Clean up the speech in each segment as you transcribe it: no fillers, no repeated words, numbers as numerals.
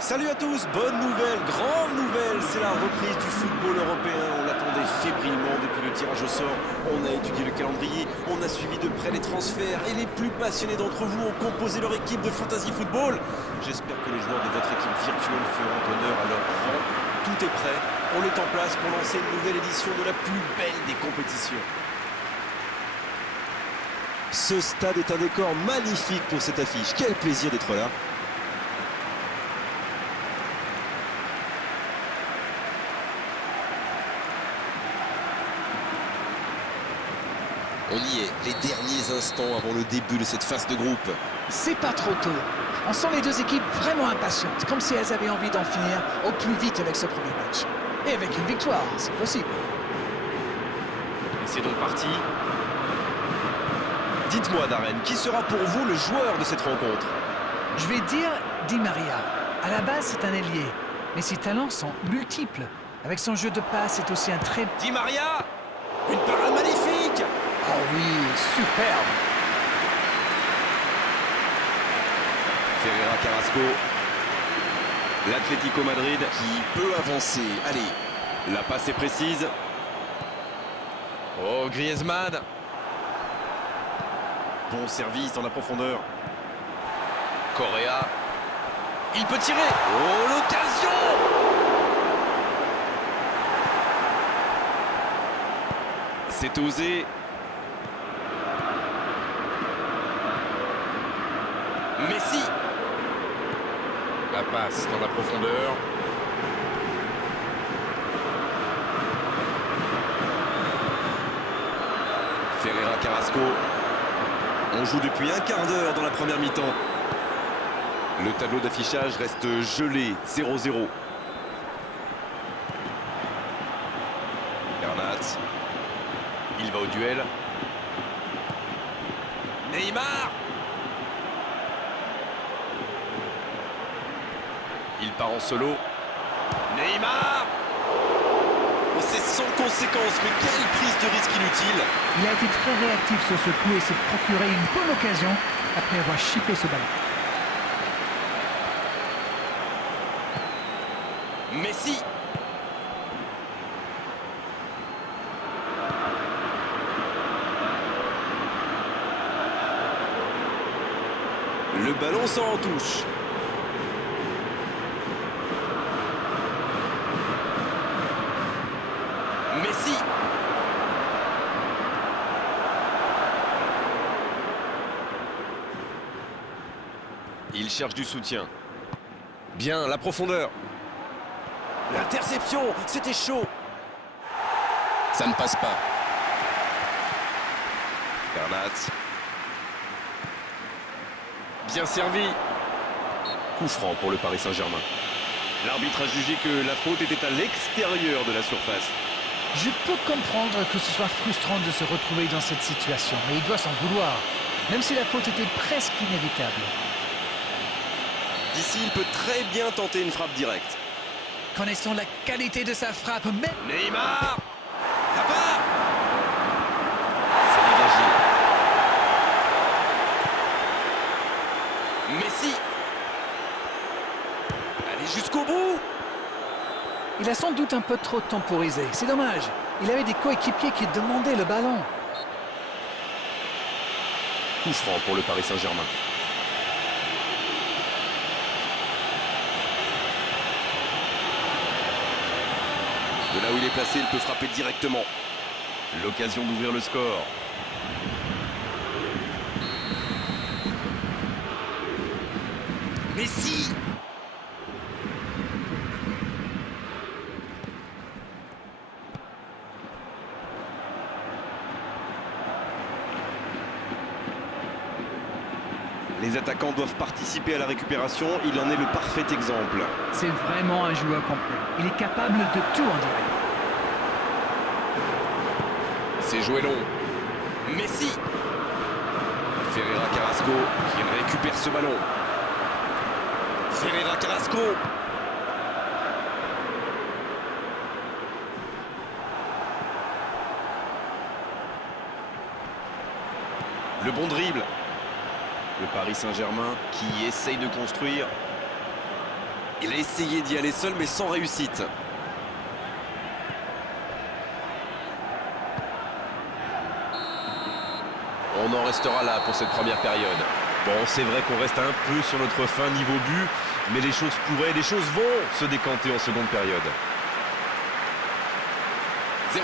Salut à tous, bonne nouvelle, grande nouvelle, c'est la reprise du football européen. On l'attendait fébrilement depuis le tirage au sort. On a étudié le calendrier, on a suivi de près les transferts et les plus passionnés d'entre vous ont composé leur équipe de fantasy football. J'espère que les joueurs de votre équipe virtuelle feront honneur à leur rang. Tout est prêt, on est en place pour lancer une nouvelle édition de la plus belle des compétitions. Ce stade est un décor magnifique pour cette affiche. Quel plaisir d'être là. On y est, les derniers instants avant le début de cette phase de groupe. C'est pas trop tôt. On sent les deux équipes vraiment impatientes, comme si elles avaient envie d'en finir au plus vite avec ce premier match. Et avec une victoire, c'est possible. Et c'est donc parti. Dites-moi, Darren, qui sera pour vous le joueur de cette rencontre? Je vais dire Di Maria. À la base, c'est un ailier, mais ses talents sont multiples. Avec son jeu de passe, c'est aussi un très... Di Maria! Une parade magnifique! Oh oui, superbe! Ferreira Carrasco. L'Atlético Madrid qui peut avancer. Allez, la passe est précise. Oh, Griezmann. Bon service dans la profondeur. Correa. Il peut tirer. Oh, l'occasion! C'est osé. Messi. La passe dans la profondeur. Ferreira Carrasco. On joue depuis un quart d'heure dans la première mi-temps. Le tableau d'affichage reste gelé, 0-0. Bernat. Il va au duel. Neymar. Il part en solo. Neymar. C'est sans conséquence, mais quelle prise de risque inutile. Il a été très réactif sur ce coup et s'est procuré une bonne occasion après avoir chippé ce ballon. Messi. Le ballon s'en touche. Messi. Il cherche du soutien. Bien, la profondeur. L'interception, c'était chaud. Ça ne passe pas. Bernat. Bien servi. Coup franc pour le Paris Saint-Germain. L'arbitre a jugé que la faute était à l'extérieur de la surface. Je peux comprendre que ce soit frustrant de se retrouver dans cette situation, mais il doit s'en vouloir, même si la faute était presque inévitable. D'ici, il peut très bien tenter une frappe directe. Connaissons la qualité de sa frappe, mais... Neymar. La part. C'est dégagé. Messi. Allez jusqu'au bout. Il a sans doute un peu trop temporisé. C'est dommage. Il avait des coéquipiers qui demandaient le ballon. Coup franc pour le Paris Saint-Germain. De là où il est placé, il peut frapper directement. L'occasion d'ouvrir le score. Messi. Les attaquants doivent participer à la récupération. Il en est le parfait exemple. C'est vraiment un joueur complet. Il est capable de tout, on dirait. C'est joué long. Messi. Ferreira Carrasco qui récupère ce ballon. Ferreira Carrasco. Le bon dribble. Le Paris Saint-Germain qui essaye de construire. Il a essayé d'y aller seul, mais sans réussite. On en restera là pour cette première période. Bon, c'est vrai qu'on reste un peu sur notre fin niveau but, mais les choses pourraient, les choses vont se décanter en seconde période. 0-0,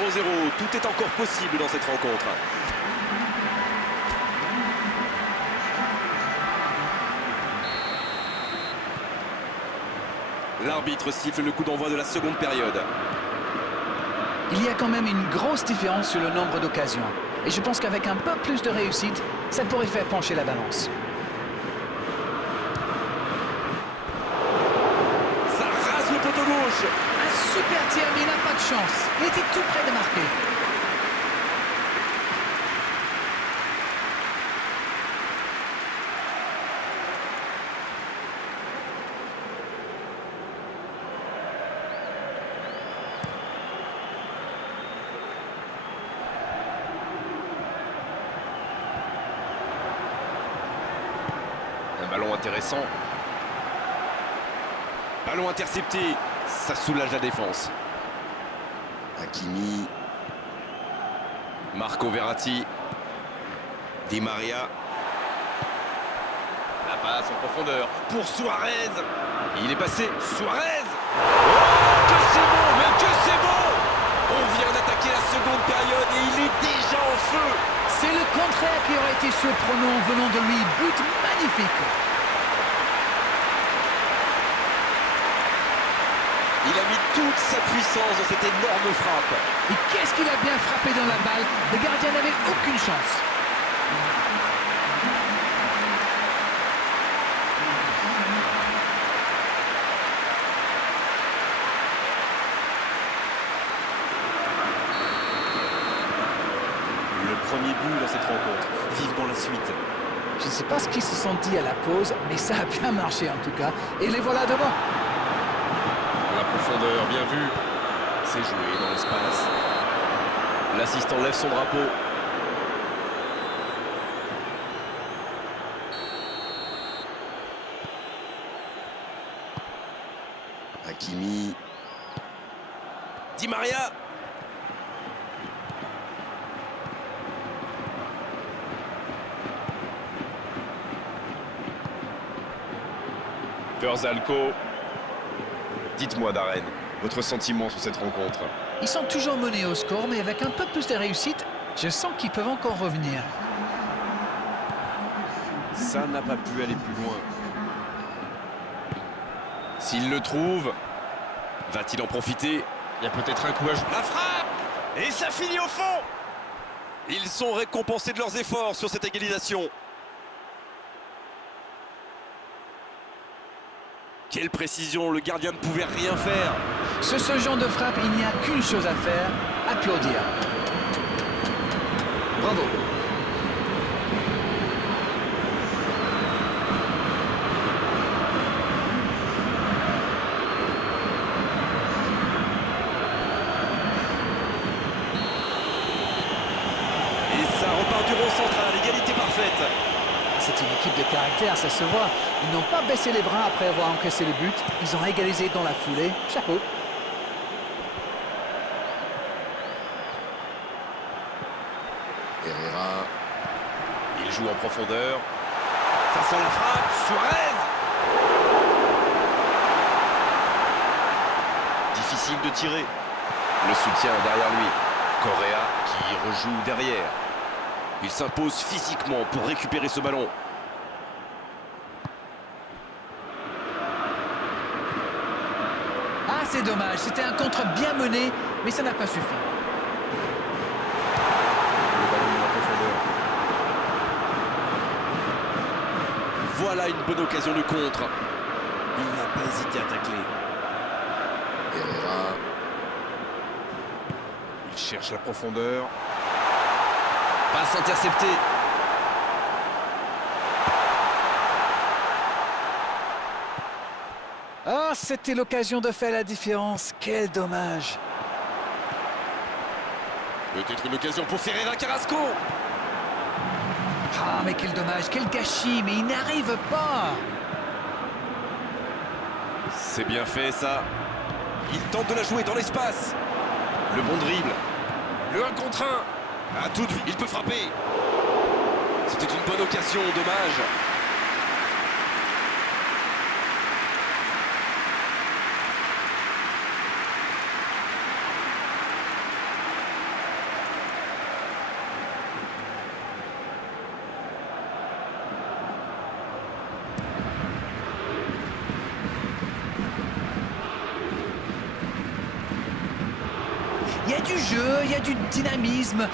tout est encore possible dans cette rencontre. L'arbitre siffle le coup d'envoi de la seconde période. Il y a quand même une grosse différence sur le nombre d'occasions. Et je pense qu'avec un peu plus de réussite, ça pourrait faire pencher la balance. Ça rase le poteau gauche. Un super tir, mais il n'a pas de chance. Il était tout près de marquer. Un ballon intéressant. Ballon intercepté. Ça soulage la défense. Hakimi. Marco Verratti. Di Maria. La passe en profondeur pour Suarez. Il est passé. Suarez. Oh, que c'est beau, mais que c'est beau! On vient d'attaquer la seconde période et il est déjà en feu. C'est le contraire qui aurait été surprenant venant de lui. But magnifique. Il a mis toute sa puissance dans cette énorme frappe. Et qu'est-ce qu'il a bien frappé dans la balle. Le gardien n'avait aucune chance. Le premier but dans cette rencontre. Vivement la suite. Je ne sais pas ce qu'ils se sont dit à la pause, mais ça a bien marché en tout cas. Et les voilà devant. La profondeur, bien vu. C'est joué dans l'espace. L'assistant lève son drapeau. Hakimi. Di Maria. Verzalco. Dites-moi, Darren, votre sentiment sur cette rencontre? Ils sont toujours menés au score, mais avec un peu plus de réussite, je sens qu'ils peuvent encore revenir. Ça n'a pas pu aller plus loin. S'il le trouve, va-t-il en profiter? Il y a peut-être un coup à jouer. La frappe! Et ça finit au fond! Ils sont récompensés de leurs efforts sur cette égalisation. Quelle précision, le gardien ne pouvait rien faire. Sur ce genre de frappe, il n'y a qu'une chose à faire, applaudir. Bravo. Et ça repart du rond central, égalité parfaite. C'est une équipe de caractère, ça se voit. Ils n'ont pas baissé les bras après avoir encaissé le but. Ils ont égalisé dans la foulée. Chapeau. Herrera. Il joue en profondeur. Ça sent la frappe. Suarez. Difficile de tirer. Le soutien derrière lui. Correa qui rejoue derrière. Il s'impose physiquement pour récupérer ce ballon. Ah, c'est dommage. C'était un contre bien mené, mais ça n'a pas suffi. Le ballon dans la profondeur. Voilà une bonne occasion de contre. Il n'a pas hésité à tacler. Herrera. Il cherche la profondeur. Passe interceptée. Ah, c'était l'occasion de faire la différence. Quel dommage. Peut-être une occasion pour Ferreira Carrasco. Ah, mais quel dommage, quel gâchis, mais il n'arrive pas. C'est bien fait ça. Il tente de la jouer dans l'espace. Le bon dribble. Le 1 contre 1. À toute vie, il peut frapper. C'était une bonne occasion, dommage. Il y a du jeu, il y a du dynamisme.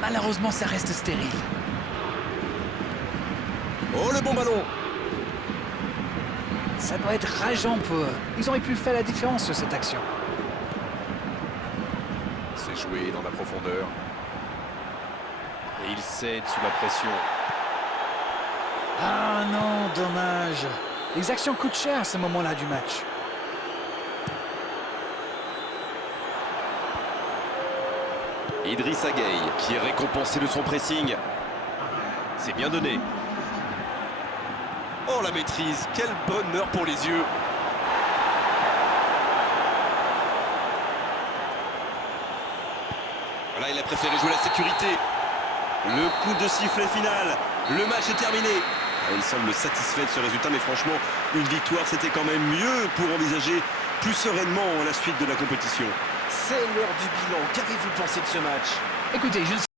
Malheureusement, ça reste stérile. Oh, le bon ballon. Ça doit être rageant pour eux. Ils auraient pu faire la différence sur cette action. C'est joué dans la profondeur. Et il cède sous la pression. Ah non, dommage. Les actions coûtent cher à ce moment-là du match. Idrissa Gueye qui est récompensé de son pressing. C'est bien donné. Oh, la maîtrise, quel bonheur pour les yeux. Voilà, il a préféré jouer la sécurité. Le coup de sifflet final. Le match est terminé. Il semble satisfait de ce résultat, mais franchement, une victoire, c'était quand même mieux pour envisager plus sereinement la suite de la compétition. C'est l'heure du bilan. Qu'avez-vous pensé de ce match? Écoutez, je ne